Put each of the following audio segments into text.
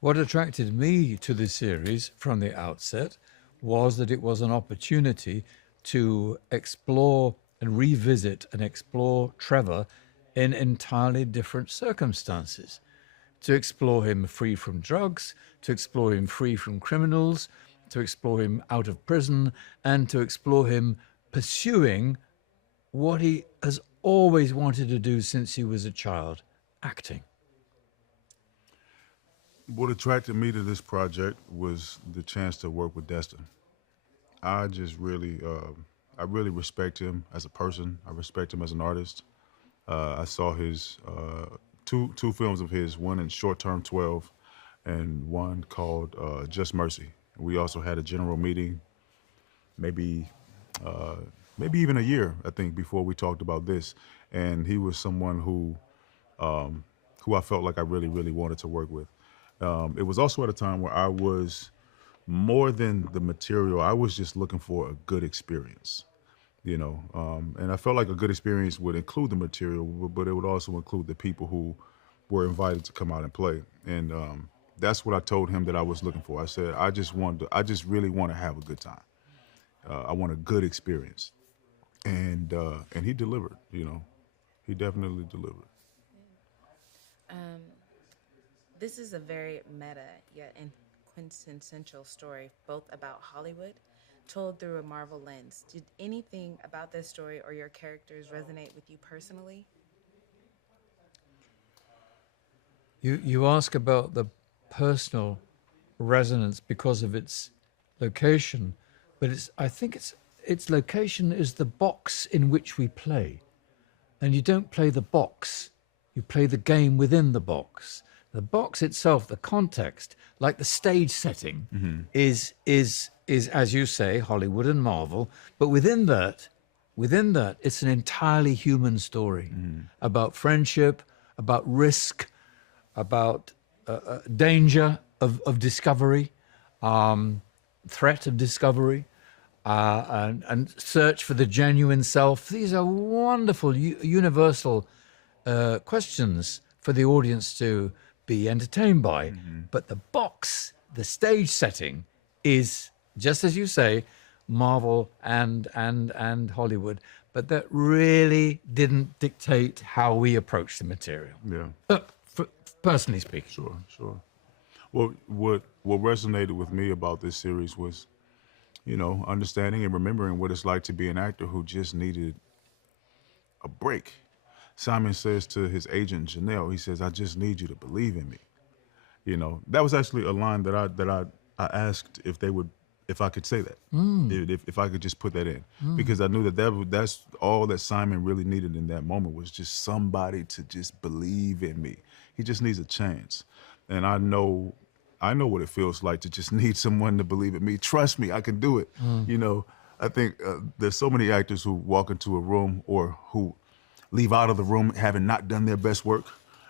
What attracted me to this series from the outset was that it was an opportunity to explore and revisit and explore Trevor in entirely different circumstances. To explore him free from drugs, to explore him free from criminals, to explore him out of prison, and to explore him pursuing what he has always wanted to do since he was a child, acting. What attracted me to this project was the chance to work with Destin. I just really, I really respect him as a person. I respect him as an artist. I saw his two films of his, one in Short Term 12 and one called Just Mercy. We also had a general meeting, maybe uh, maybe even a year, I think, before we talked about this. And he was someone who I felt like I really, really wanted to work with. It was also at a time where I was more than the material. I was just looking for a good experience, and I felt like a good experience would include the material, but it would also include the people who were invited to come out and play. And that's what I told him that I was looking for. I said, I just really want to have a good time. I want a good experience, and he delivered. He definitely delivered. Um, this is a very meta yet quintessential story, both about Hollywood, told through a Marvel lens. Did anything about this story or your characters resonate with you personally? You ask about the personal resonance because of its location, but I think its location is the box in which we play. And you don't play the box, you play the game within the box. The box itself, the context, like the stage setting, is as you say, Hollywood and Marvel. But within that, it's an entirely human story about friendship, about risk, about danger of discovery, threat of discovery, and search for the genuine self. These are wonderful, universal questions for the audience to be entertained by. But the box, the stage setting, is just as you say, Marvel and Hollywood. But that really didn't dictate how we approach the material. Yeah, For, personally speaking. sure, sure. Well, what resonated with me about this series was, understanding and remembering what it's like to be an actor who just needed a break. Simon says to his agent Janelle, he says, "I just need you to believe in me." That was actually a line that I asked if I could say that, if I could just put that in, because I knew that's all that Simon really needed in that moment was just somebody to just believe in me. He just needs a chance, and I know what it feels like to just need someone to believe in me. Trust me, I can do it. I think there's so many actors who walk into a room or who leave out of the room having not done their best work,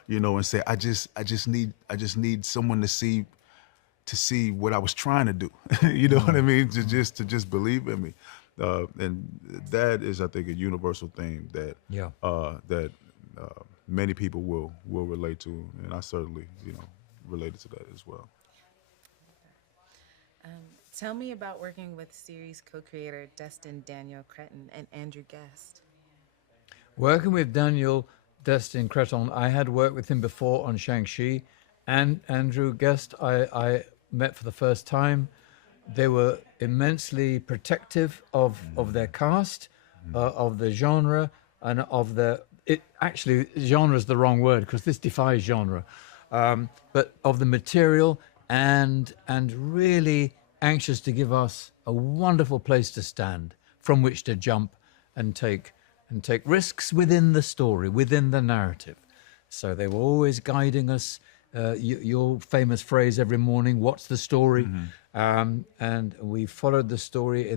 and say, I just need someone to see what I was trying to do. You know what I mean? To just believe in me. And that is, I think, a universal theme that Yeah. many people will relate to, and I certainly, related to that as well. Tell me about working with series co-creator Destin Daniel Cretton and Andrew Guest. Working with Daniel Destin Creton, I had worked with him before on Shang-Chi, and Andrew Guest I met for the first time. They were immensely protective of their cast, of the genre, and of the... Actually, genre is the wrong word because this defies genre. But of the material, and really anxious to give us a wonderful place to stand from which to jump and take risks within the story, within the narrative. So they were always guiding us. Your famous phrase every morning, "What's the story?" And we followed the story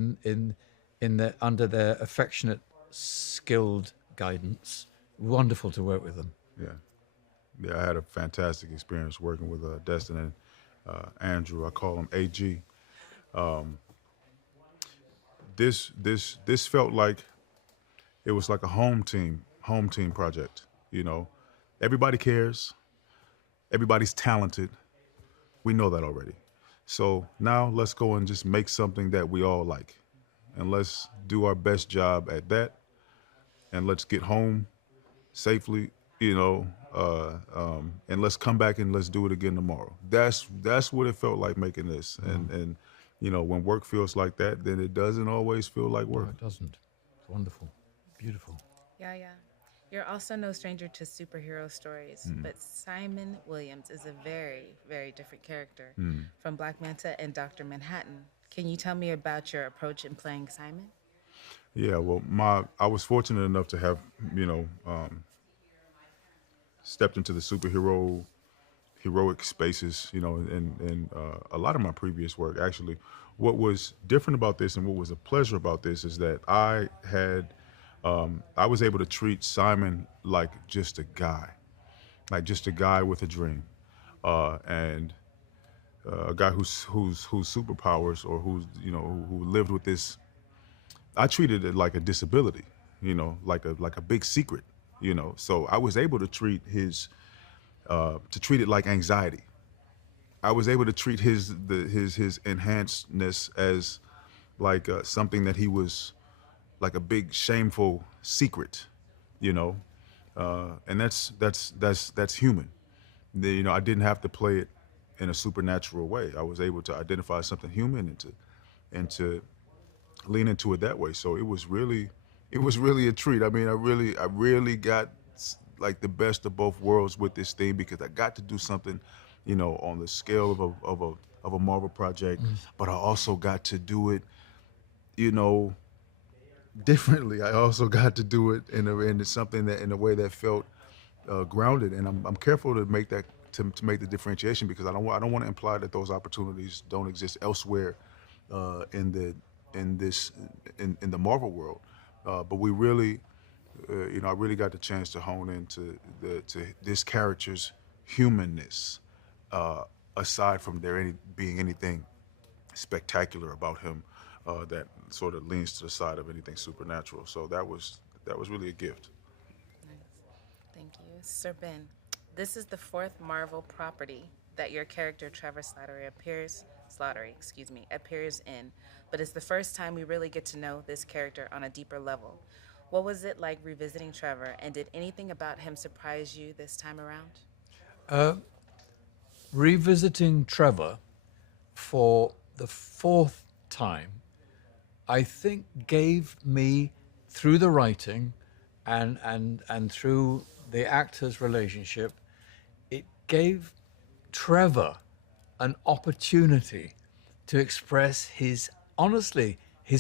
under their affectionate, skilled guidance. Wonderful to work with them. Yeah, yeah. I had a fantastic experience working with Destin and Andrew. I call him AG. This felt like it was like a home team project. Everybody cares, everybody's talented, We know that already. So now let's go and just make something that we all like. And let's do our best job at that. And let's get home safely, and let's come back and let's do it again tomorrow. That's what it felt like making this. And when work feels like that, then it doesn't always feel like No, work. it doesn't. It's wonderful, beautiful. Yeah, yeah. You're also no stranger to superhero stories, but Simon Williams is a very, very different character from Black Manta and Dr. Manhattan. Can you tell me about your approach in playing Simon? Yeah, well, I was fortunate enough to have, stepped into the heroic spaces, a lot of my previous work, actually. What was different about this and what was a pleasure about this is that I was able to treat Simon like just a guy, with a dream, and a guy whose superpowers, or who lived with this. I treated it like a disability, like a big secret, So I was able to treat it like anxiety. I was able to treat his enhancedness as like something that he was, like a big shameful secret, you know, and that's human. I didn't have to play it in a supernatural way. I was able to identify something human and to lean into it that way. So it was really a treat. I mean, I really got like the best of both worlds with this thing, because I got to do something, on the scale of a Marvel project, but I also got to do it, you know, differently. I also got to do it in something that, in a way that felt grounded, and I'm careful to make that to make the differentiation, because I don't want to imply that those opportunities don't exist elsewhere in the Marvel world, but we really, I really got the chance to hone into to this character's humanness, aside from being anything spectacular about him that sort of leans to the side of anything supernatural. So that was really a gift. Nice. Thank you. Sir Ben, this is the fourth Marvel property that your character Trevor Slattery appears in, but it's the first time we really get to know this character on a deeper level. What was it like revisiting Trevor, and did anything about him surprise you this time around? Revisiting Trevor for the fourth time, I think gave me, through the writing and through the actors' relationship, it gave Trevor an opportunity to express his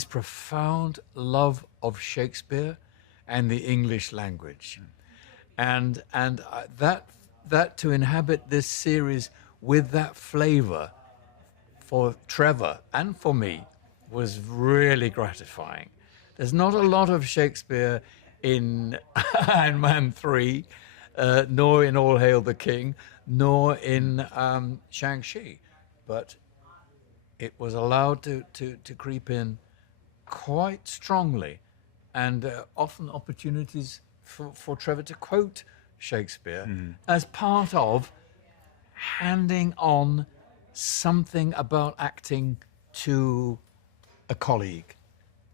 profound love of Shakespeare and the English language, and that to inhabit this series with that flavor for Trevor and for me was really gratifying. There's not a lot of Shakespeare in Iron Man 3, nor in All Hail the King, nor in Shang-Chi, but it was allowed to creep in quite strongly, and often opportunities for Trevor to quote Shakespeare as part of handing on something about acting to a colleague.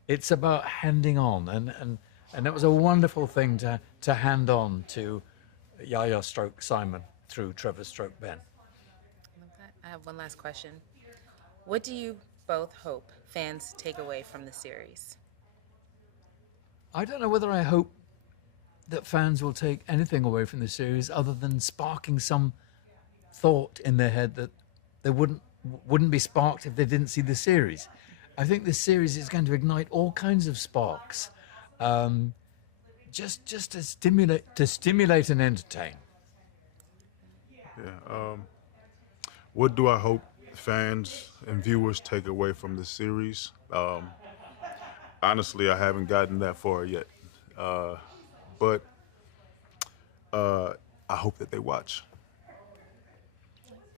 It's about handing on, and it was a wonderful thing to hand on to Yahya stroke Simon through Trevor stroke Ben. I love that. I have one last question. What do you both hope fans take away from the series? I don't know whether I hope that fans will take anything away from the series other than sparking some thought in their head that they wouldn't be sparked if they didn't see the series. I think this series is going to ignite all kinds of sparks, just to stimulate and entertain. Yeah. What do I hope fans and viewers take away from the series? Honestly, I haven't gotten that far yet, but I hope that they watch.